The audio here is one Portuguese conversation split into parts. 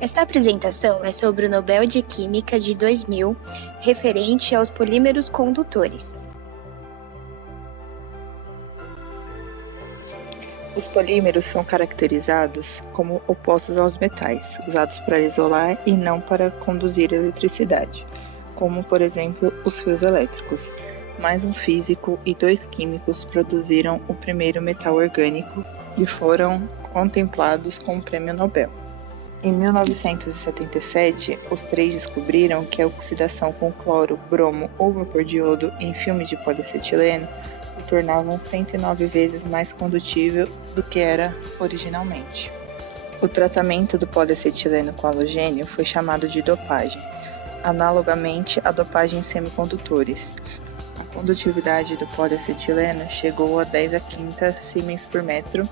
Esta apresentação é sobre o Nobel de Química de 2000, referente aos polímeros condutores. Os polímeros são caracterizados como opostos aos metais, usados para isolar e não para conduzir eletricidade, como, por exemplo, os fios elétricos. Mais um físico e 2 químicos produziram o primeiro metal orgânico e foram contemplados com o Prêmio Nobel. Em 1977, os 3 descobriram que a oxidação com cloro, bromo ou vapor de iodo em filmes de poliacetileno o tornavam 109 vezes mais condutível do que era originalmente. O tratamento do poliacetileno com halogênio foi chamado de dopagem, analogamente à dopagem em semicondutores. A condutividade do poliacetileno chegou a 10 a quinta siemens por metro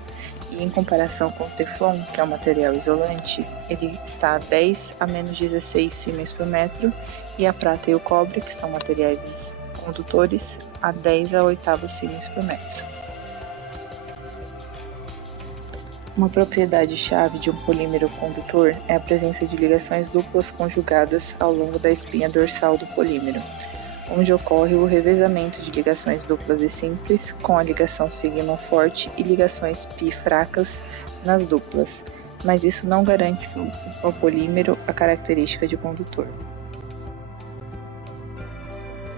e, em comparação com o teflon, que é um material isolante, ele está a 10 a menos 16 siemens por metro, e a prata e o cobre, que são materiais condutores, a 10 a oitava siemens por metro. Uma propriedade-chave de um polímero condutor é a presença de ligações duplas conjugadas ao longo da espinha dorsal do polímero, onde ocorre o revezamento de ligações duplas e simples com a ligação sigma forte e ligações π fracas nas duplas, mas isso não garante ao polímero a característica de condutor.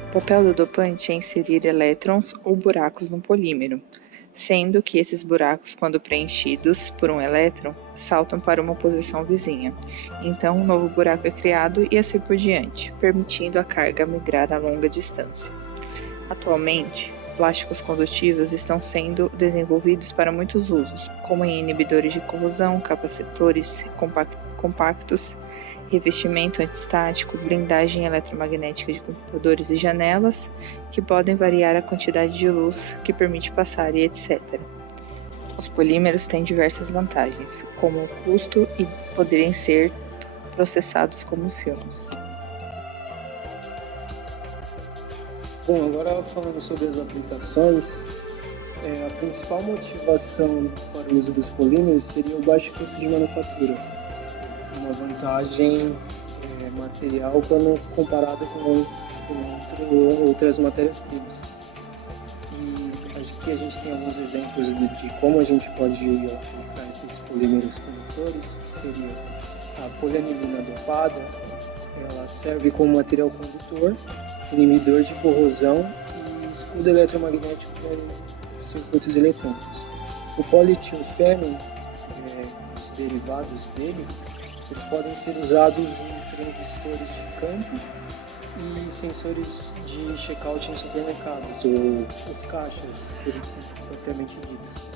O papel do dopante é inserir elétrons ou buracos no polímero, sendo que esses buracos, quando preenchidos por um elétron, saltam para uma posição vizinha. Então, um novo buraco é criado e assim por diante, permitindo a carga migrar a longa distância. Atualmente, plásticos condutivos estão sendo desenvolvidos para muitos usos, como em inibidores de corrosão, capacitores compactos, revestimento antistático, blindagem eletromagnética de computadores e janelas, que podem variar a quantidade de luz que permite passar e etc. Os polímeros têm diversas vantagens, como o custo e poderem ser processados como os filmes. Bom, agora falando sobre as aplicações, a principal motivação para o uso dos polímeros seria o baixo custo de manufatura, uma vantagem material quando comparada com outras matérias-primas. E aqui a gente tem alguns exemplos de como a gente pode aplicar esses polímeros condutores, que seria a polianilina dopada. Ela serve como material condutor, inibidor de corrosão e escudo eletromagnético para circuitos eletrônicos. O polietilfeno, os derivados dele, eles podem ser usados em transistores de campo e sensores de checkout em supermercados, ou os caixas, propriamente ditos.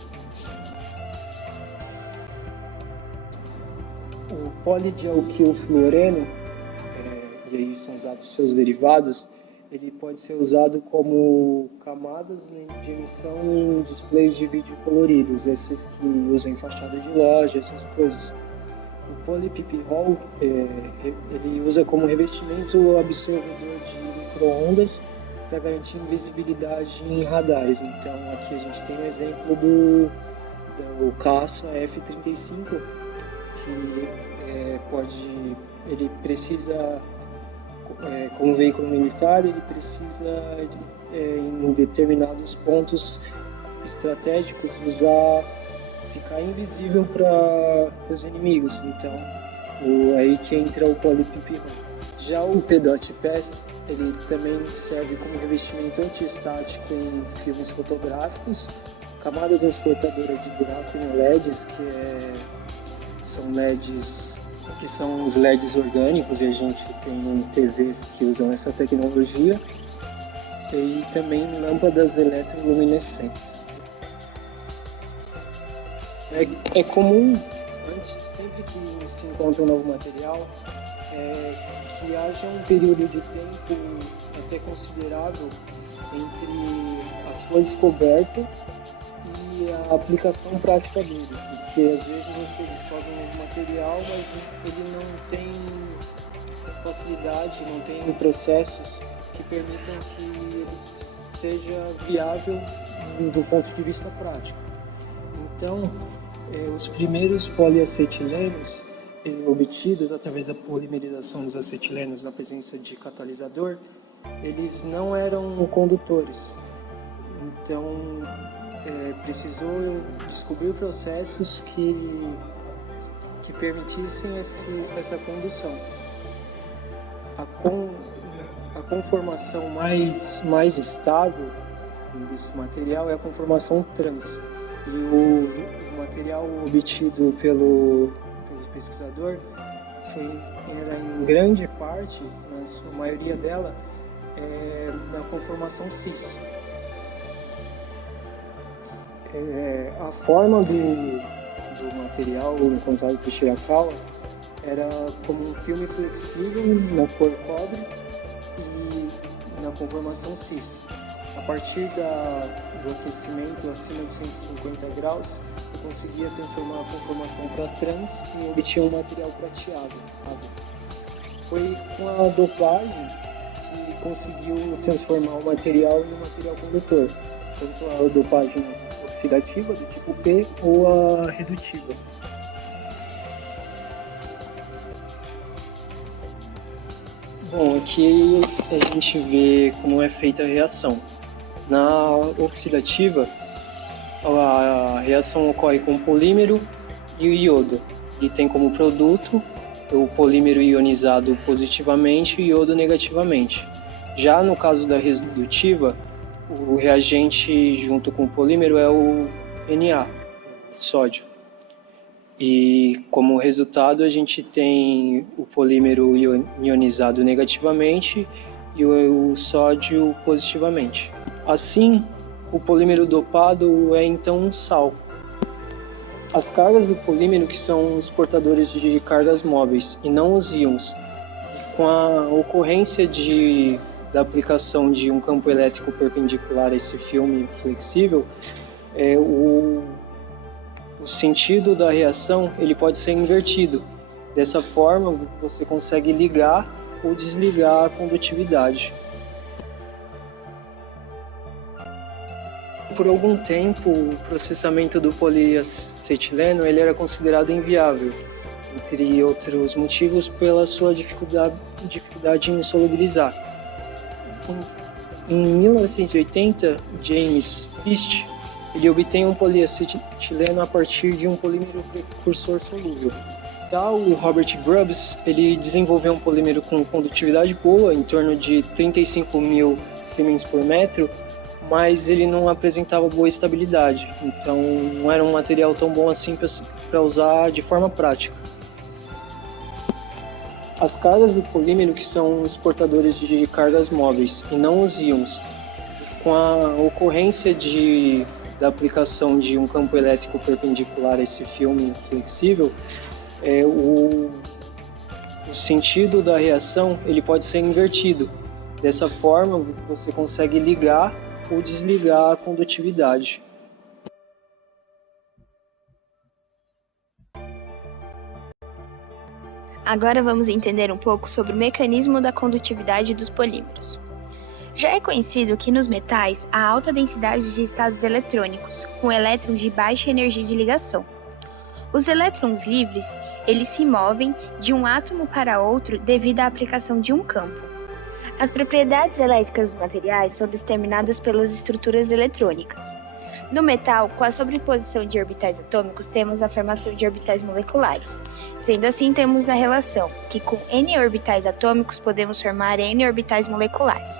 O polidialquilfluoreno, e aí são usados seus derivados, ele pode ser usado como camadas de emissão em displays de vídeo coloridos, esses que usam em fachada de loja, essas coisas. O polipipirrol, ele usa como revestimento o absorvedor de micro-ondas para garantir invisibilidade em radares. Então aqui a gente tem um exemplo do caça F-35, que ele precisa, como veículo militar, ele precisa em determinados pontos estratégicos ficar invisível para os inimigos. Então aí que entra o polipipirrol. Já o PDOT-PES, ele também serve como revestimento antiestático em filmes fotográficos, camada transportadora de buraco em LEDs, são LEDs que são os LEDs orgânicos, e a gente tem TVs que usam essa tecnologia, e também lâmpadas eletroluminescentes. É comum, sempre que se encontra um novo material, que haja um período de tempo até considerável entre a sua descoberta e a aplicação prática dele, porque às vezes você descobre um novo material, mas ele não tem facilidade, não tem processos que permitam que ele seja viável do ponto de vista prático. Então, os primeiros poliacetilenos obtidos através da polimerização dos acetilenos na presença de catalisador, eles não eram condutores. Então, precisou descobrir processos que permitissem essa condução. A conformação mais estável desse material é a conformação trans. E o material obtido pelo pesquisador era em grande parte, na sua maioria dela, na conformação cis. A forma do material encontrado por Shirakawa era como um filme flexível na cor cobre e na conformação cis. A partir do aquecimento acima de 150 graus, eu conseguia transformar a conformação para trans e obtinha um material prateado. Foi com a dopagem que conseguiu transformar o material em um material condutor, tanto a dopagem oxidativa do tipo P ou a redutiva. Bom, aqui a gente vê como é feita a reação. Na oxidativa, a reação ocorre com o polímero e o iodo, e tem como produto o polímero ionizado positivamente e o iodo negativamente. Já no caso da redutiva, o reagente junto com o polímero é o Na, sódio. E como resultado a gente tem o polímero ionizado negativamente e o sódio positivamente. Assim, o polímero dopado é então um sal. As cargas do polímero que são os portadores de cargas móveis e não os íons. Com a ocorrência da aplicação de um campo elétrico perpendicular a esse filme flexível, o sentido da reação ele pode ser invertido. Dessa forma, você consegue ligar ou desligar a condutividade. Por algum tempo, o processamento do poliacetileno ele era considerado inviável, entre outros motivos pela sua dificuldade em solubilizar. Em 1980, James Fist ele obtém um poliacetileno a partir de um polímero precursor solúvel. Já o Robert Grubbs ele desenvolveu um polímero com condutividade boa, em torno de 35.000 Siemens por metro, mas ele não apresentava boa estabilidade, então não era um material tão bom assim para usar de forma prática. As cargas do polímero que são os portadores de cargas móveis e não os íons. Com a ocorrência da aplicação de um campo elétrico perpendicular a esse filme flexível, o sentido da reação ele pode ser invertido. Dessa forma, você consegue ligar ou desligar a condutividade. Agora vamos entender um pouco sobre o mecanismo da condutividade dos polímeros. Já é conhecido que nos metais há alta densidade de estados eletrônicos, com elétrons de baixa energia de ligação. Os elétrons livres, eles se movem de um átomo para outro devido à aplicação de um campo. As propriedades elétricas dos materiais são determinadas pelas estruturas eletrônicas. No metal, com a sobreposição de orbitais atômicos, temos a formação de orbitais moleculares. Sendo assim, temos a relação que com N orbitais atômicos podemos formar N orbitais moleculares.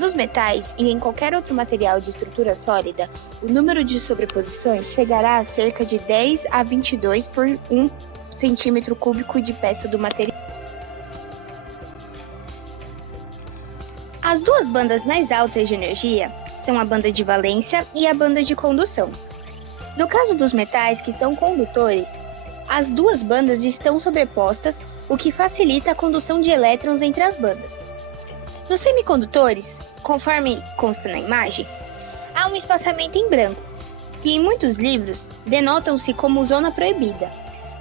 Nos metais e em qualquer outro material de estrutura sólida, o número de sobreposições chegará a cerca de 10 a 22 por 1 centímetro cúbico de peça do material. As duas bandas mais altas de energia são a banda de valência e a banda de condução. No caso dos metais que são condutores, as duas bandas estão sobrepostas, o que facilita a condução de elétrons entre as bandas. Nos semicondutores, conforme consta na imagem, há um espaçamento em branco, que em muitos livros denotam-se como zona proibida,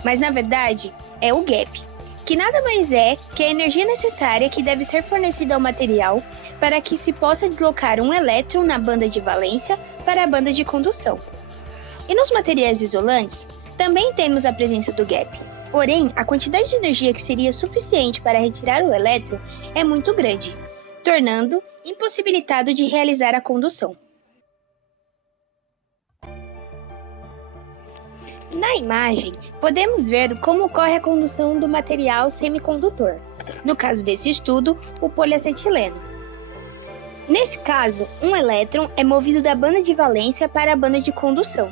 mas na verdade é o gap, que nada mais é que a energia necessária que deve ser fornecida ao material para que se possa deslocar um elétron na banda de valência para a banda de condução. E nos materiais isolantes, também temos a presença do gap, Porém, a quantidade de energia que seria suficiente para retirar o elétron é muito grande, tornando impossibilitado de realizar a condução. Na imagem, podemos ver como ocorre a condução do material semicondutor. No caso desse estudo, o poliacetileno. Nesse caso, um elétron é movido da banda de valência para a banda de condução.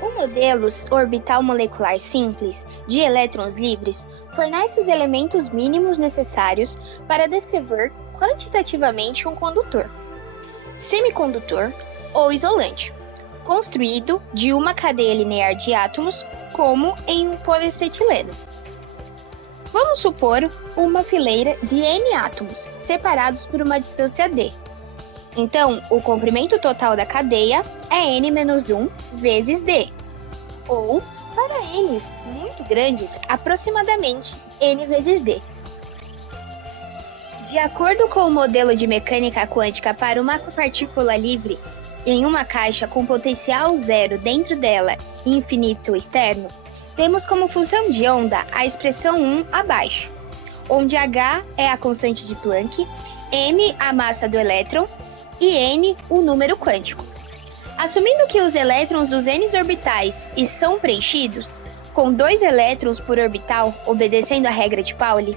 O modelo orbital molecular simples de elétrons livres fornece os elementos mínimos necessários para descrever quantitativamente um condutor, semicondutor ou isolante, construído de uma cadeia linear de átomos, como em um poliacetileno. Vamos supor uma fileira de N átomos, separados por uma distância d. Então, o comprimento total da cadeia é N-1 vezes d, ou, para N's muito grandes, aproximadamente N vezes d. De acordo com o modelo de mecânica quântica para uma partícula livre em uma caixa com potencial zero dentro dela e infinito externo, temos como função de onda a expressão 1 abaixo, onde H é a constante de Planck, m a massa do elétron e n o número quântico. Assumindo que os elétrons dos n orbitais são preenchidos, com 2 elétrons por orbital, obedecendo a regra de Pauli,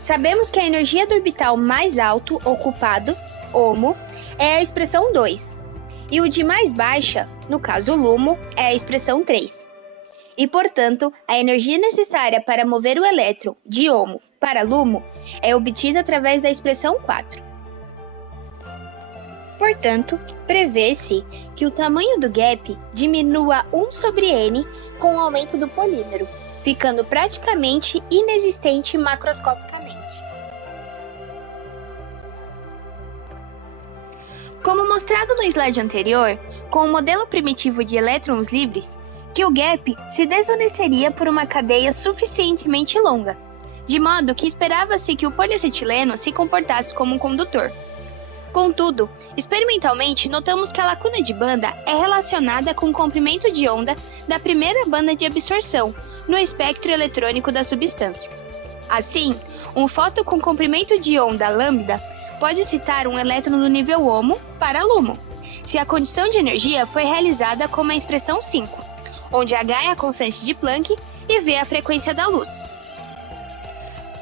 sabemos que a energia do orbital mais alto ocupado, HOMO, é a expressão 2, e o de mais baixa, no caso LUMO, é a expressão 3. E, portanto, a energia necessária para mover o elétron de HOMO para LUMO é obtida através da expressão 4. Portanto, prevê-se que o tamanho do gap diminua 1 sobre n com o aumento do polímero, ficando praticamente inexistente macroscopicamente. Como mostrado no slide anterior, com o modelo primitivo de elétrons livres, que o gap se desvaneceria por uma cadeia suficientemente longa, de modo que esperava-se que o poliacetileno se comportasse como um condutor. Contudo, experimentalmente notamos que a lacuna de banda é relacionada com o comprimento de onda da primeira banda de absorção no espectro eletrônico da substância. Assim, um fóton com comprimento de onda lambda pode citar um elétron do nível HOMO para LUMO, se a condição de energia foi realizada como a expressão 5, onde H é a constante de Planck e V a frequência da luz.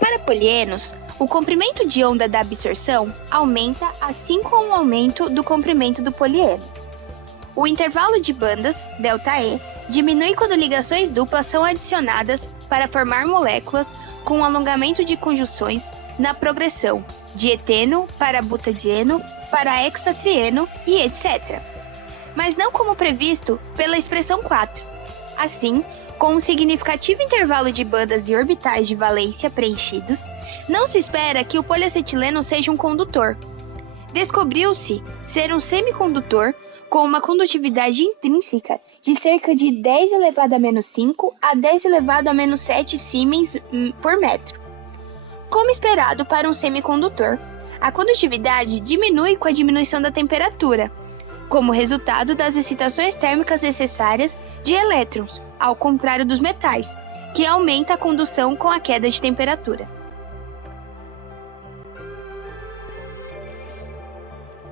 Para polienos, o comprimento de onda da absorção aumenta assim como o aumento do comprimento do polieno. O intervalo de bandas, ΔE, diminui quando ligações duplas são adicionadas para formar moléculas com alongamento de conjunções na progressão de eteno para butadieno para hexatrieno e etc. Mas não como previsto pela expressão 4. Assim, com um significativo intervalo de bandas e orbitais de valência preenchidos, não se espera que o poliacetileno seja um condutor. Descobriu-se ser um semicondutor com uma condutividade intrínseca de cerca de 10 elevado a menos 5 a 10 elevado a menos 7 Siemens por metro. Como esperado para um semicondutor, a condutividade diminui com a diminuição da temperatura, como resultado das excitações térmicas necessárias de elétrons, ao contrário dos metais, que aumenta a condução com a queda de temperatura.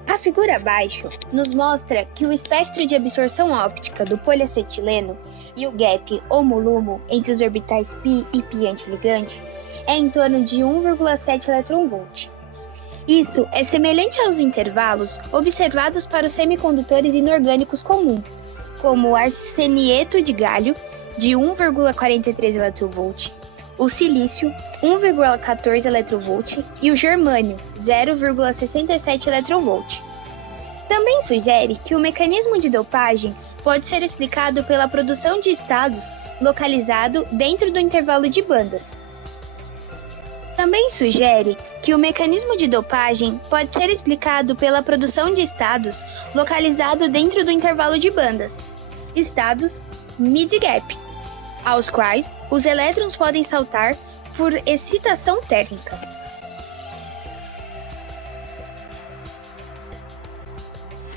A figura abaixo nos mostra que o espectro de absorção óptica do poliacetileno e o gap HOMO-LUMO entre os orbitais π e π antiligante é em torno de 1,7 eV. Isso é semelhante aos intervalos observados para os semicondutores inorgânicos comuns, como o arsenieto de galho, de 1,43 eV, o silício, 1,14 eV e o germânio, 0,67 eV. Também sugere que o mecanismo de dopagem pode ser explicado pela produção de estados localizado dentro do intervalo de bandas. Também sugere que o mecanismo de dopagem pode ser explicado pela produção de estados localizado dentro do intervalo de bandas, estados mid-gap, aos quais os elétrons podem saltar por excitação térmica.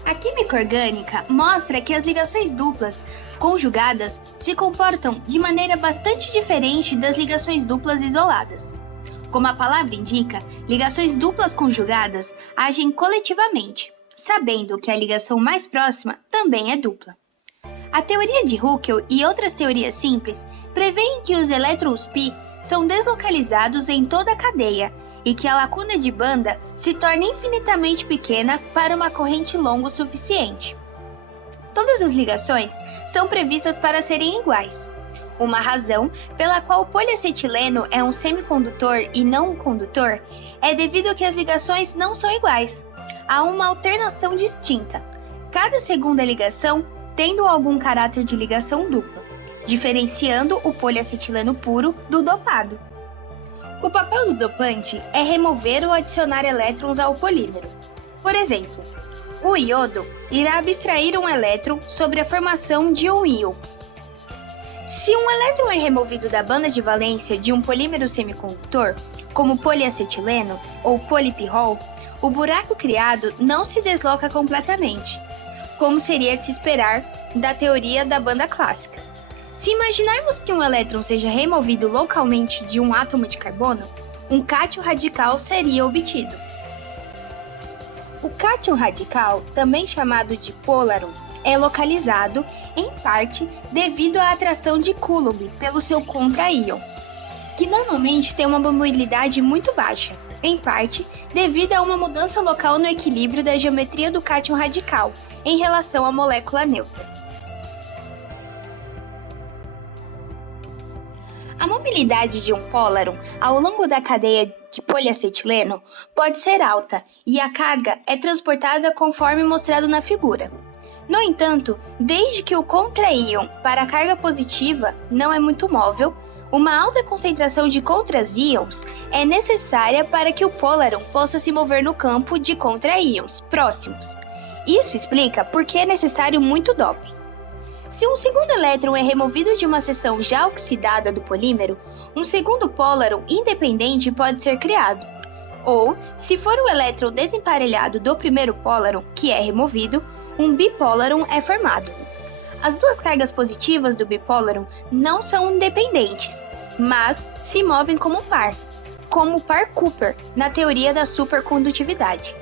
A química orgânica mostra que as ligações duplas conjugadas se comportam de maneira bastante diferente das ligações duplas isoladas. Como a palavra indica, ligações duplas conjugadas agem coletivamente, sabendo que a ligação mais próxima também é dupla. A teoria de Huckel e outras teorias simples prevêem que os elétrons π são deslocalizados em toda a cadeia e que a lacuna de banda se torna infinitamente pequena para uma corrente longa o suficiente. Todas as ligações são previstas para serem iguais. Uma razão pela qual o poliacetileno é um semicondutor e não um condutor é devido a que as ligações não são iguais. Há uma alternação distinta, cada segunda ligação tendo algum caráter de ligação dupla, diferenciando o poliacetileno puro do dopado. O papel do dopante é remover ou adicionar elétrons ao polímero. Por exemplo, o iodo irá abstrair um elétron sobre a formação de um íon. Se um elétron é removido da banda de valência de um polímero semicondutor, como poliacetileno ou polipirrol, o buraco criado não se desloca completamente, como seria de se esperar da teoria da banda clássica. Se imaginarmos que um elétron seja removido localmente de um átomo de carbono, um cátion radical seria obtido. O cátion radical, também chamado de polaron, é localizado, em parte, devido à atração de Coulomb pelo seu contra-íon, que normalmente tem uma mobilidade muito baixa, em parte, devido a uma mudança local no equilíbrio da geometria do cátion radical em relação à molécula neutra. A mobilidade de um pólaron ao longo da cadeia de poliacetileno pode ser alta e a carga é transportada conforme mostrado na figura. No entanto, desde que o contra-íon para a carga positiva não é muito móvel, uma alta concentração de contras-íons é necessária para que o pólaron possa se mover no campo de contra-íons próximos. Isso explica por que é necessário muito doping. Se um segundo elétron é removido de uma seção já oxidada do polímero, um segundo pólaron independente pode ser criado. Ou, se for o elétron desemparelhado do primeiro pólaron, que é removido, um bipólaron é formado. As duas cargas positivas do bipólaron não são independentes, mas se movem como par, como o par Cooper, na teoria da supercondutividade.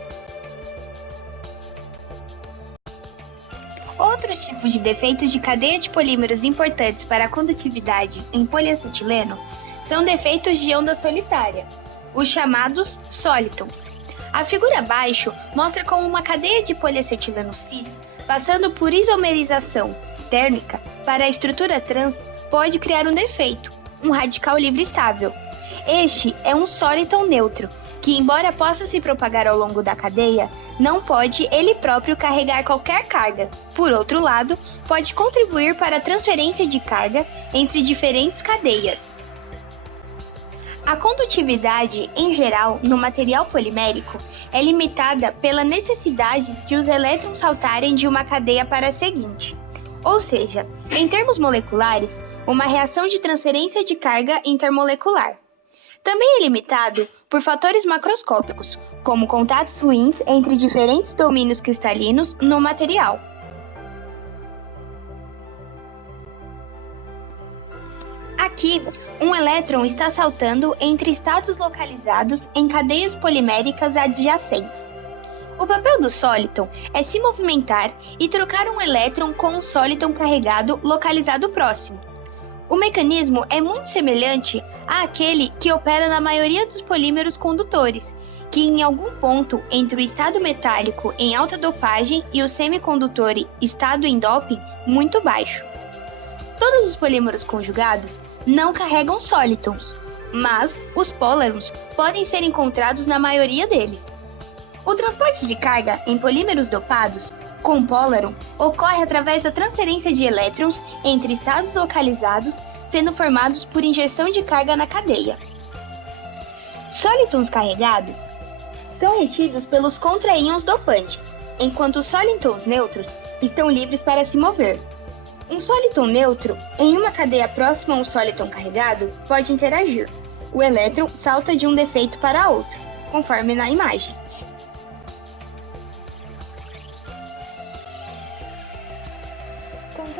Outros tipos de defeitos de cadeia de polímeros importantes para a condutividade em poliacetileno são defeitos de onda solitária, os chamados solitons. A figura abaixo mostra como uma cadeia de poliacetileno cis, passando por isomerização térmica para a estrutura trans, pode criar um defeito, um radical livre estável. Este é um soliton neutro, que embora possa se propagar ao longo da cadeia, não pode ele próprio carregar qualquer carga. Por outro lado, pode contribuir para a transferência de carga entre diferentes cadeias. A condutividade, em geral, no material polimérico, é limitada pela necessidade de os elétrons saltarem de uma cadeia para a seguinte. Ou seja, em termos moleculares, uma reação de transferência de carga intermolecular. Também é limitado por fatores macroscópicos, como contatos ruins entre diferentes domínios cristalinos no material. Aqui, um elétron está saltando entre estados localizados em cadeias poliméricas adjacentes. O papel do soliton é se movimentar e trocar um elétron com um soliton carregado localizado próximo. O mecanismo é muito semelhante àquele que opera na maioria dos polímeros condutores, que em algum ponto entre o estado metálico em alta dopagem e o semicondutor estado em doping muito baixo. Todos os polímeros conjugados não carregam solitons, mas os pólarons podem ser encontrados na maioria deles. O transporte de carga em polímeros dopados com pólaron ocorre através da transferência de elétrons entre estados localizados, sendo formados por injeção de carga na cadeia. Solitons carregados são retidos pelos contraíons dopantes, enquanto os solitons neutros estão livres para se mover. Um soliton neutro em uma cadeia próxima a um soliton carregado pode interagir. O elétron salta de um defeito para outro, conforme na imagem.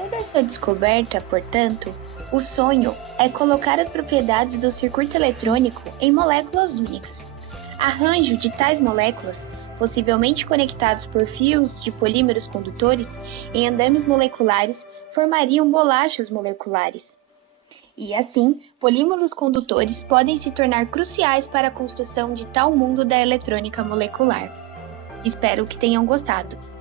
dessa descoberta, portanto, o sonho é colocar as propriedades do circuito eletrônico em moléculas únicas. Arranjo de tais moléculas, possivelmente conectados por fios de polímeros condutores em andames moleculares, formariam bolachas moleculares. E assim, polímeros condutores podem se tornar cruciais para a construção de tal mundo da eletrônica molecular. Espero que tenham gostado.